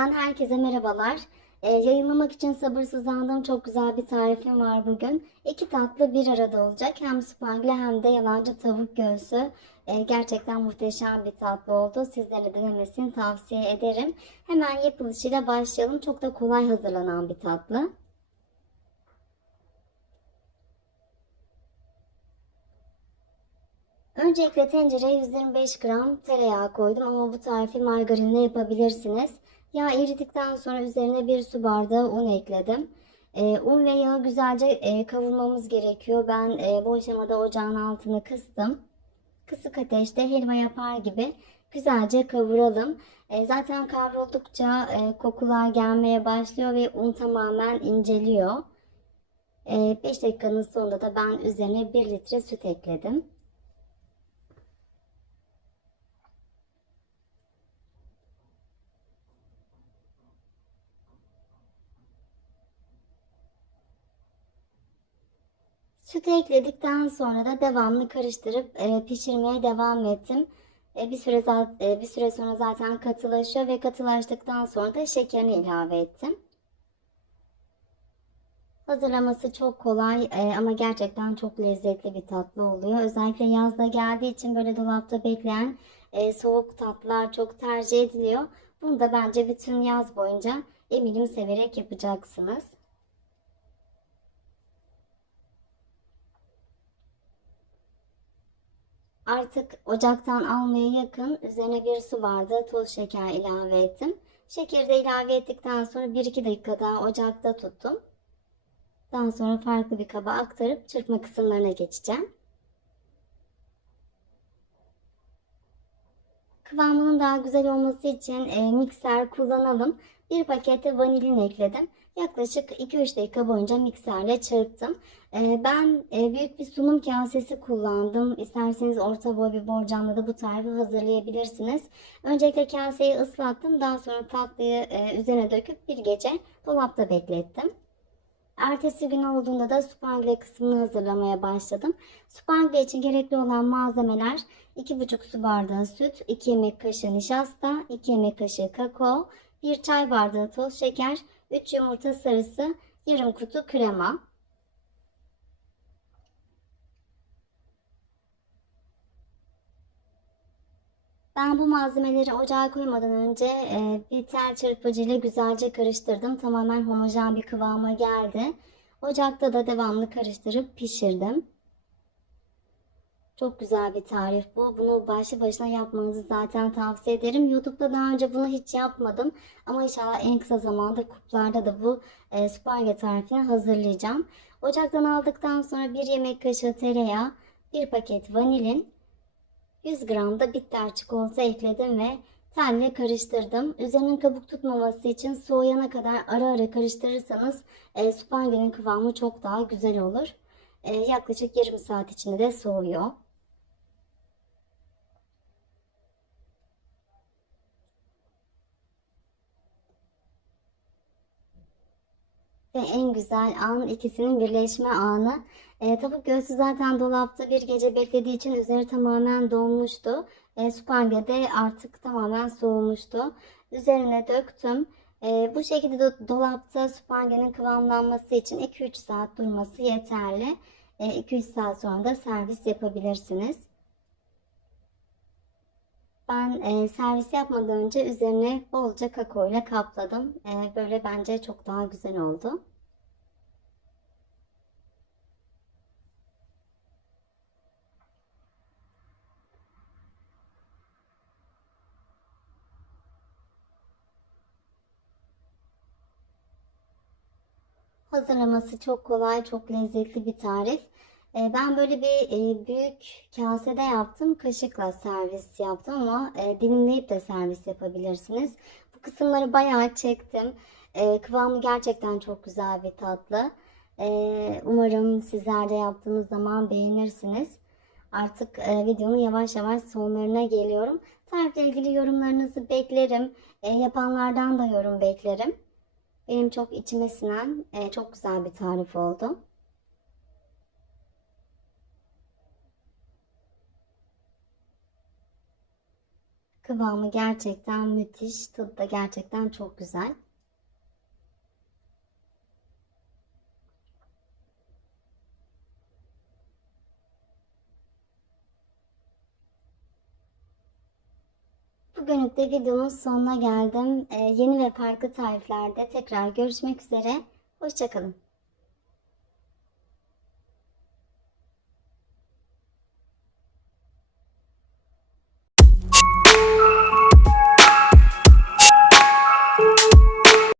Kanalımdan herkese merhabalar. Ee, yayınlamak için sabırsızlandığım çok güzel bir tarifim var bugün. İki tatlı bir arada olacak. Hem spagetti hem de yalancı tavuk göğsü. Ee, gerçekten muhteşem bir tatlı oldu. Sizlere denemesini tavsiye ederim. Hemen yapılışıyla başlayalım. Çok da kolay hazırlanan bir tatlı. Öncelikle tencereye 125 gram tereyağı koydum ama bu tarifi margarinle yapabilirsiniz. Yağ eridikten sonra üzerine bir su bardağı un ekledim. Ee, un ve yağı güzelce e, kavurmamız gerekiyor. Ben e, bu aşamada ocağın altını kıstım. Kısık ateşte helva yapar gibi güzelce kavuralım. E, zaten kavruldukça e, kokular gelmeye başlıyor ve un tamamen inceliyor. 5 dakikanın sonunda da ben üzerine 1 litre süt ekledim. Sütü ekledikten sonra da devamlı karıştırıp e, pişirmeye devam ettim. E, bir süre e, bir süre sonra zaten katılaşıyor ve katılaştıktan sonra da şekerini ilave ettim. Hazırlaması çok kolay e, ama gerçekten çok lezzetli bir tatlı oluyor. Özellikle yazda geldiği için böyle dolapta bekleyen e, soğuk tatlılar çok tercih ediliyor. Bunu da bence bütün yaz boyunca eminim severek yapacaksınız. Artık ocaktan almaya yakın üzerine bir su bardağı toz şeker ilave ettim. Şekeri de ilave ettikten sonra 1-2 dakika daha ocakta tuttum. Daha sonra farklı bir kaba aktarıp çırpma kısımlarına geçeceğim. Kıvamının daha güzel olması için e, mikser kullanalım. Bir pakete vanilin ekledim. Yaklaşık 2-3 dakika boyunca mikserle çırptım. Ee, ben e, büyük bir sunum kasesi kullandım. İsterseniz orta boy bir borcamla da bu tarifi hazırlayabilirsiniz. Öncelikle kaseyi ıslattım. Daha sonra tatlıyı e, üzerine döküp bir gece dolapta beklettim. Ertesi gün olduğunda da spangle kısmını hazırlamaya başladım. Spangle için gerekli olan malzemeler 2,5 su bardağı süt, 2 yemek kaşığı nişasta, 2 yemek kaşığı kakao, 1 çay bardağı toz şeker, 3 yumurta sarısı, yarım kutu krema. Ben bu malzemeleri ocağa koymadan önce e, bir tel çırpıcı ile güzelce karıştırdım. Tamamen homojen bir kıvama geldi. Ocakta da devamlı karıştırıp pişirdim. Çok güzel bir tarif bu. Bunu başlı başına yapmanızı zaten tavsiye ederim. YouTube'da daha önce bunu hiç yapmadım. Ama inşallah en kısa zamanda kuplarda da bu e, spagetti tarifini hazırlayacağım. Ocaktan aldıktan sonra bir yemek kaşığı tereyağı, bir paket vanilin, 100 gram da bitter çikolata ekledim ve telle karıştırdım. Üzerinin kabuk tutmaması için soğuyana kadar ara ara karıştırırsanız e, spagetti'nin kıvamı çok daha güzel olur. E, yaklaşık yarım saat içinde de soğuyor. Ve en güzel an ikisinin birleşme anı. E, tavuk göğsü zaten dolapta bir gece beklediği için üzeri tamamen donmuştu. E, spagetti de artık tamamen soğumuştu. Üzerine döktüm. E, bu şekilde do dolapta spagettinin kıvamlanması için 2-3 saat durması yeterli. E, 2-3 saat sonra da servis yapabilirsiniz. Ben e, servis yapmadan önce üzerine bolca kakao ile kapladım. E, böyle bence çok daha güzel oldu. Hazırlaması çok kolay, çok lezzetli bir tarif. E, ben böyle bir e, büyük kasede yaptım. Kaşıkla servis yaptım ama e, dilimleyip de servis yapabilirsiniz. Bu kısımları bayağı çektim. Kıvamı gerçekten çok güzel bir tatlı. Umarım sizler de yaptığınız zaman beğenirsiniz. Artık videonun yavaş yavaş sonlarına geliyorum. Tarifle ilgili yorumlarınızı beklerim. Yapanlardan da yorum beklerim. Benim çok içime sinen çok güzel bir tarif oldu. Kıvamı gerçekten müthiş. Tadı da gerçekten çok güzel. Bugünlük de videonun sonuna geldim. Ee, yeni ve farklı tariflerde tekrar görüşmek üzere. Hoşçakalın.